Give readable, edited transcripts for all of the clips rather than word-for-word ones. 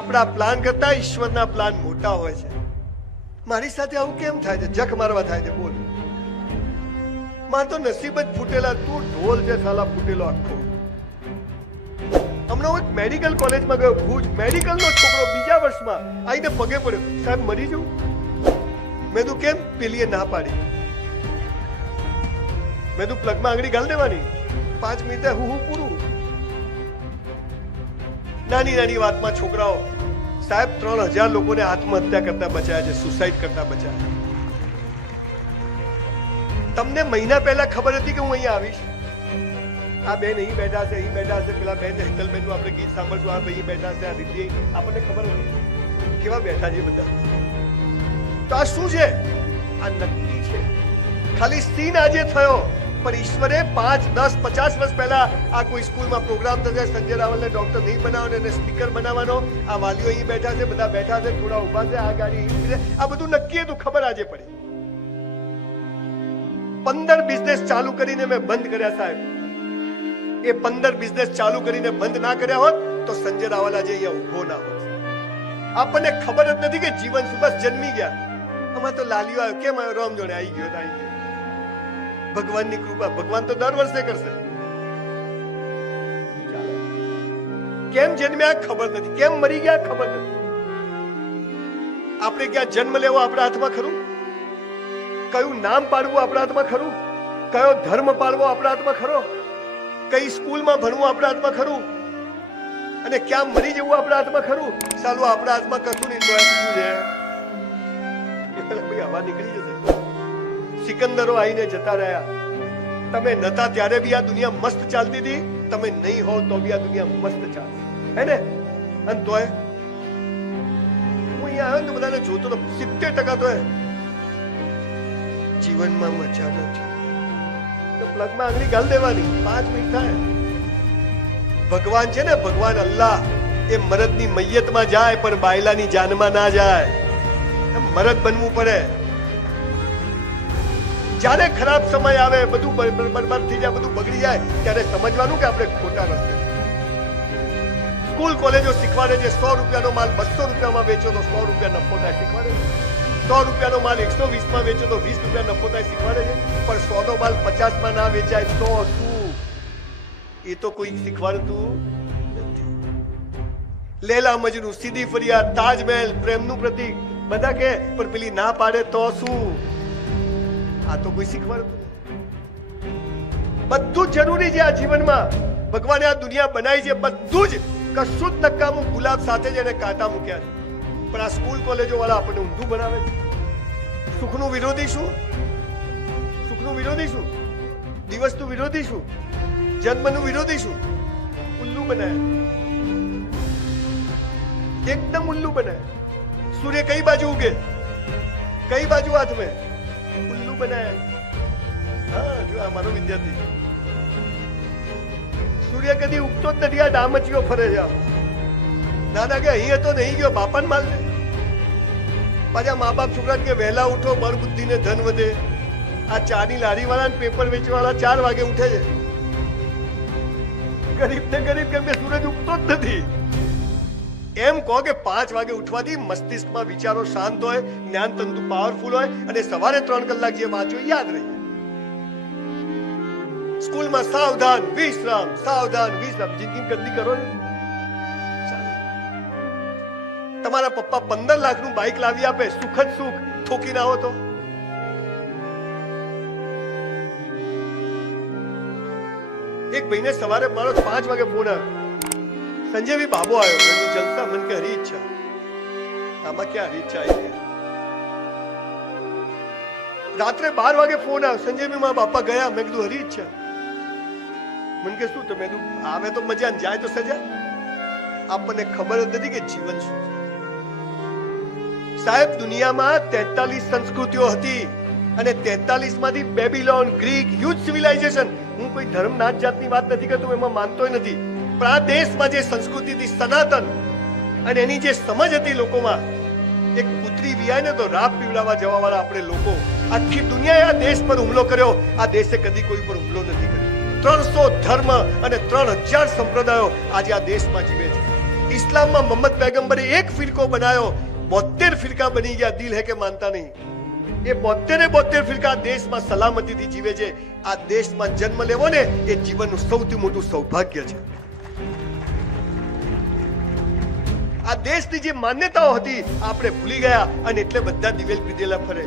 આપણા પ્લાન કરતા ઈશ્વરના પ્લાન મોટા હોય છે. મારી સાથે આવું કેમ થાય છે? જખ મારવા થાય છે. બોલ, માર તો નસીબ જ ફૂટેલા. તું ઢોલ છે સાલા, ફૂટેલો આખો. હમણાં હું મેડિકલ કોલેજમાં ગયો, ભુજ. મેડિકલનો છોકરો બીજા વર્ષમાં આવીને પગે પડ્યો, સાહેબ મરી જવું. મેં તું કેમ? પેલીએ ના પાડી. મેં તું પ્લગમાં આંગળી ગાળ દેવાની, 5 મિનિટે હું પૂરું. નાની નાની વાતમાં છોકરાઓ, સાહેબ 3000 લોકોને આત્મહત્યા કરતા બચાયા છે, સુસાઇડ કરતા બચાયા. તમને મહિના પહેલા ખબર હતી કે હું અહીંયા આવીશ? આ બેન અહીં બેઠા છે, અહીં બેઠા છે, પેલા બેન હેતલબેન નું આપણે ગીત સાંભળશું, આ ભાઈ બેઠા છે, આ રીતિ, આપણને ખબર હતી કેવા બેઠા છે બધા. તો આ શું છે? આ નક્કી છે. ખાલી સીન આજે થયો, પણ ઈશ્વરે 5, 10, 50 વર્ષ પહેલા આ કોઈ સ્કૂલમાં પ્રોગ્રામ થશે, સંજય રાવલને ડોક્ટર નહીં બનાવવાનો એને સ્પીકર બનાવવાનો, આ વાલીઓ અહીં બેઠા છે, બધા બેઠા છે, થોડા ઉભા છે, આ ગાડી અહીં છે, આ બધું નક્કી હતું. ખબર આજે પડી. 15 બિઝનેસ ચાલુ કરીને મેં બંધ કર્યા સાહેબ. એ 15 બિઝનેસ ચાલુ કરીને બંધ ના કર્યા હોત તો સંજય રાવલ આજે અહીંયા ઉભો ના હોત. આપણને ખબર જ નથી કે જીવન સુબસ જન્મી ગયા. આમાં તો લાલીઓ આવ્યો, કેમ આવ્યો? રામજોડે આવી ગયો, આવી ગયો. ભગવાનની કૃપા. ભગવાન તો દર વર્ષે કરશે. કેમ જન્મ્યા ખબર નથી, કેમ મરી ગયા ખબર નથી. આપણે ક્યાં જન્મ લેવો આપણા હાથમાં ખરું? કયું નામ પાડવું આપણા હાથમાં ખરું? કયો ધર્મ પાળવો આપણા હાથમાં ખરો? કઈ સ્કૂલમાં ભણવું આપણા હાથમાં ખરું? અને ક્યાં મરી જવું આપણા હાથમાં ખરું? સાલું આપણા હાથમાં કશું નહીં. તો શું છે? હવા નીકળી જશે. સિકંદરો આવીને જતા રહ્યા. તમે નતા ત્યારે બી આ દુનિયા મસ્ત ચાલતી હતી, તમે નહીં હો તો બી આ દુનિયા મસ્ત ચાલશે, હે ને? અને તોય હું અહીંયા આવ્યો ને બધાને જોતો તો 70% તો જીવનમાં મજા નથી. તો પ્લગમાં આંગળી ગાળ દેવાની, 5 મિનિટ થાય. ભગવાન છે ને, ભગવાન અલ્લાહ, એ મરદની મૈયતમાં જાય પણ બાયલાની જાનમાં ના જાય. મરદ બનવું પડે. જ્યારે ખરાબ સમય આવે, બધું બરબાદ થઈ જાય, બધું બગડી જાય, ત્યારે સમજવાનું કે આપણે ખોટા રસ્તે. સ્કૂલ કોલેજો શીખવાડે છે 100 રૂપિયાનો માલ 200 રૂપિયામાં વેચો તો 100 રૂપિયા નફો થાય શીખવાડે છે. 100 રૂપિયાનો માલ 120માં વેચો તો 20 રૂપિયા નફો થાય શીખવાડે છે. પણ 100 નો માલ 50માં ના વેચાય તો શું? એ તો કોઈ શીખવાડતું નથી. લેલા મજનુ, સીધી ફરિયાદ, તાજમહેલ, પ્રેમનું પ્રતીક બધા કે, પણ પેલી ના પાડે તો શું? આ તો કોઈ શીખવાડતું નથી. બધું જરૂરી છે આ જીવનમાં. ભગવાને આ દુનિયા બનાવી છે, બધું જ. કશું જ નકામું ગુલાબ સાથે જ એને કાંટા મૂક્યા છે. પણ આ સ્કૂલ કોલેજો વાળા આપણને ઊંધું બનાવે છે. સુખનું વિરોધી શું? સુખનું વિરોધી શું? દિવસનું વિરોધી શું? જન્મનું વિરોધી શું? ઉલ્લુ બનાય, એકદમ ઉલ્લુ બનાય. સૂર્ય કઈ બાજુ ઉગે, કઈ બાજુ હાથ મેં? ઉલ્લુ બનાય. હા, જો આ મારો વિદ્યાર્થી. સૂર્ય કદી ઉગતો જ નથી, આ ડામચીઓ ફરે છે. નાના કે અહીં હતો નહીં ગયો, બાપાને માલ ને. પાછા મા બાપ છોકરાને કે વહેલા ઉઠો, બળ બુદ્ધિ ને ધન વધે. આ ચાની લારી વાળા પેપર વેચવાળા 4 વાગે ઉઠે છે. ગરીબ ને ગરીબ, કેમ કે સૂરજ ઉગતો જ નથી. એમ કહો કે 5 વાગે ઉઠવાથી મસ્તિષ્કમાં વિચારો શાંત હોય, જ્ઞાન તંતુ પાવરફુલ હોય, અને સવારે 3 કલાક જે વાંચ્યો યાદ રહે. સ્કૂલમાં સાવધાન વિશ્રામ, સાવધાન વિશ્રામ, જિંદગી ગંદી કરો ને. તમારા પપ્પા 15 લાખનું બાઇક લાવી આપે, સુખ જ સુખ, ઠોકી ના હો તો? એક ભાઈને સવારે મારો 5 વાગે ફોન આવ્યો, સંજય ભી બાબો આવ્યો, મેં જલસા. મન કે હરી ઈચ્છા. આમાં ક્યાં હરી ઈચ્છા આવી? રાત્રે 12 વાગે ફોન આવ્યો, સંજય ભી મારા બાપા ગયા. મેં કીધું હરી ઈચ્છા. મન કે શું? તો મેં કીધું આવે તો મજા, જાય તો સજા. આપણને ખબર જ નથી કે જીવન શું છે. સાહેબ, દુનિયામાં 43 સંસ્કૃતિઓ હતી અને 43 માંથી બેબીલોન, ગ્રીક, હ્યુજ સિવિલાઇઝેશન. હું કોઈ ધર્મ નાત જાતની વાત નથી કરતો, એમાં માનતોય નથી. પણ આ દેશમાં જે સંસ્કૃતિ હતી સનાતન, અને એની જે સમજ હતી લોકોમાં, એક પુત્રી વિયાય ને તો રાપ પીવડાવવા જવા વાળા આપણે લોકો. આખી દુનિયાએ આ દેશ પર હુમલો કર્યો, આ દેશે કદી કોઈ પર હુમલો નથી કર્યો. 300 ધર્મ અને 3000 સંપ્રદાયો આજે આ દેશમાં જીવે છે. ઇસ્લામમાં મોહમ્મદ પૈગંબરે એક ફિરકો બનાવ્યો, 72 ફિરકા બની ગયા. દિલ હે કે માનતા નહીં. એ 72 ફિરકા દેશમાં સલામતીથી જીવે છે. આ દેશમાં જન્મ લેવો ને એ જીવનનું સૌથી મોટું સૌભાગ્ય છે. આ દેશની જે માન્યતાઓ હતી આપણે ભૂલી ગયા અને એટલે બધા દિવેલ પીધેલા ફરે.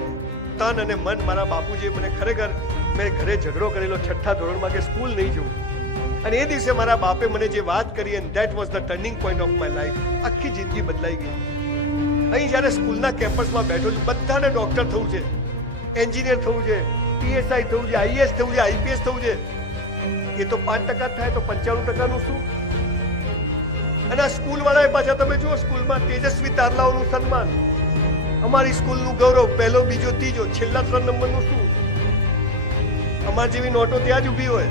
તન અને મન મારા બાપુજીએ મને ખરેખર, મેં ઘરે ઝઘડો કરેલો 6થા ધોરણમાં કે સ્કૂલ નહીં જવું, અને એ દિવસે મારા બાપે મને જે વાત કરી, and that was the turning point of my life. આખી જિંદગી બદલાઈ ગઈ. અહીં જ્યારે સ્કૂલના કેમ્પસમાં બેઠો છું, બધાને ડોક્ટર થવું છે, એન્જિનિયર થવું છે, પીએસઆઈ થવું છે, આઈએએસ થવું છે, આઈપીએસ થવું છે. એ તો 5% થાય તો 95%નું શું? અને આ સ્કૂલ વાળાએ પાછા તમે જુઓ, સ્કૂલમાં તેજસ્વી તારલાઓનું સન્માન, અમારી સ્કૂલનું ગૌરવ, પહેલો, બીજો, ત્રીજો, છેલ્લા 3 નંબરનું શું? અમારી જેવી નોટો ત્યાં જ ઊભી હોય.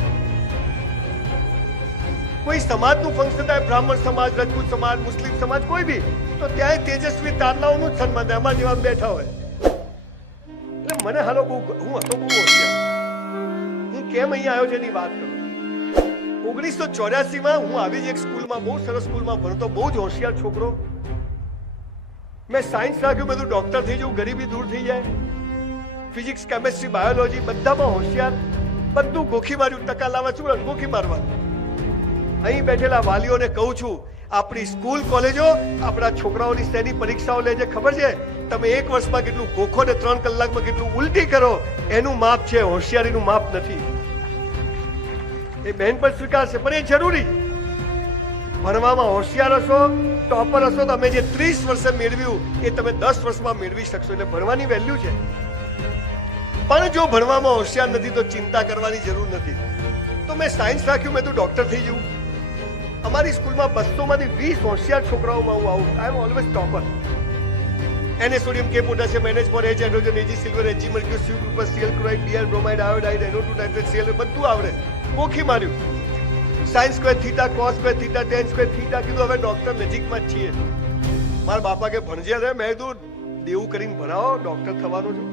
કોઈ સમાજનું ફંક્શન થાય, બ્રાહ્મણ સમાજ, રજપૂત સમાજ, મુસ્લિમ સમાજ, કોઈ બી, તો ત્યાં તેજસ્વી તારલાઓનું જ સન્માન થાય. અમારા જેવા બેઠા હોય. એટલે મને હાલો હું હતો બહુ હોશિયાર. હું કેમ અહીંયા આવ્યો છે એની વાત કરું. 1984માં હું આવી જ એક સ્કૂલમાં, બહુ સરસ સ્કૂલમાં ભણતો, બહુ જ હોશિયાર છોકરો. મેં સાયન્સ રાખ્યું, બધું ડોક્ટર થઈ જવું, ગરીબી દૂર થઈ જાય. ફિઝિક્સ, કેમેસ્ટ્રી, બાયોલોજી બધામાં હોશિયાર. બધું ગોખી માર્યું. ટકા લાવવા શું ગોખી મારવા. અહીં બેઠેલા વાલીઓને કહું છું, આપણી સ્કૂલ કોલેજો આપણા છોકરાઓની શેની પરીક્ષાઓ લે છે ખબર છે? તમે 1 વર્ષમાં કેટલું ગોખો ને 3 કલાકમાં કેટલું ઉલટી કરો, એનું માપ છે, હોશિયારીનું માપ નથી. એ બહેન પણ સ્વીકારશે, પણ એ જરૂરી. ભણવામાં હોશિયાર હશો, ટોપર હશો, તમે જે 30 વર્ષે મેળવ્યું એ તમે 10 વર્ષમાં મેળવી શકશો. એટલે ભણવાની વેલ્યુ છે. પણ જો ભણવામાં હોશિયાર નથી તો ચિંતા કરવાની જરૂર નથી. તો મેં સાયન્સ રાખ્યું, મેં તો ડોક્ટર થઈ જવું. અમારી સ્કૂલમાં 200 માંથી 20 હોશિયાર છોકરાઓમાં હું આવું. આઈ એમ ઓલવેઝ ટોપર. એને સોડિયમ, કે potassium, NH for H, hydrogen, Ag, silver, Ag, mercury, super, Cl, chloride, Br, bromide, iodide, NO2, nitrate, Cl બધું આવડે. ગોખી માર્યું. Sine square theta, cos square theta, ten square theta. કીધું હવે doctor નજીકમાં જ છીએ. મારા બાપા કે ભણજે રે. મેં કીધું દેવું કરીને ભણાવો, ડોક્ટર થવાનું છું.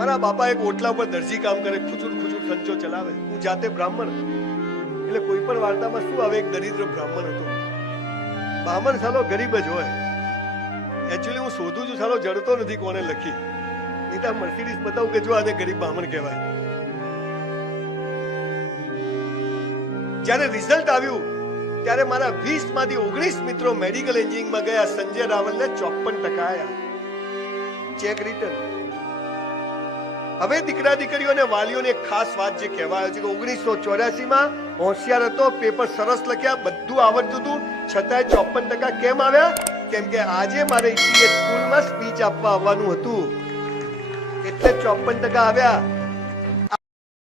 મારા બાપા એક ઓટલા ઉપર દરજી કામ કરે, ખુચુર ખુચુર સંચો ચલાવે. હું જાતે બ્રાહ્મણ, એટલે કોઈ પણ વાર્તામાં શું આવે, એક દરિદ્ર બ્રાહ્મણ હતો. બ્રાહ્મણ સાલો ગરીબ જ હોય. એકચ્યુઅલી હું શોધું છું, સાલો જડતો નથી કોને લખી. નહીં તો મર્સિડીઝ બતાવું કે જો આને ગરીબ બ્રાહ્મણ કહેવાય. જ્યારે રિઝલ્ટ આવ્યું ત્યારે મારા 20 માંથી 19 મિત્રો મેડિકલ એન્જિનિયરિંગમાં ગયા. સંજય રાવલને 54% આવ્યા. Cheque return. હવે દીકરા દીકરીઓને વાલીઓને એક ખાસ વાત જે કહેવાય છે કે 1984માં હોશિયાર હતો, પેપર સરસ લખ્યા, બધું આવડતું હતું, છતાંય 54% કેમ આવ્યા? કેમ કે આજે મારે સ્કૂલમાં સ્પીચ આપવા આવવાનું હતું એટલે 54% આવ્યા.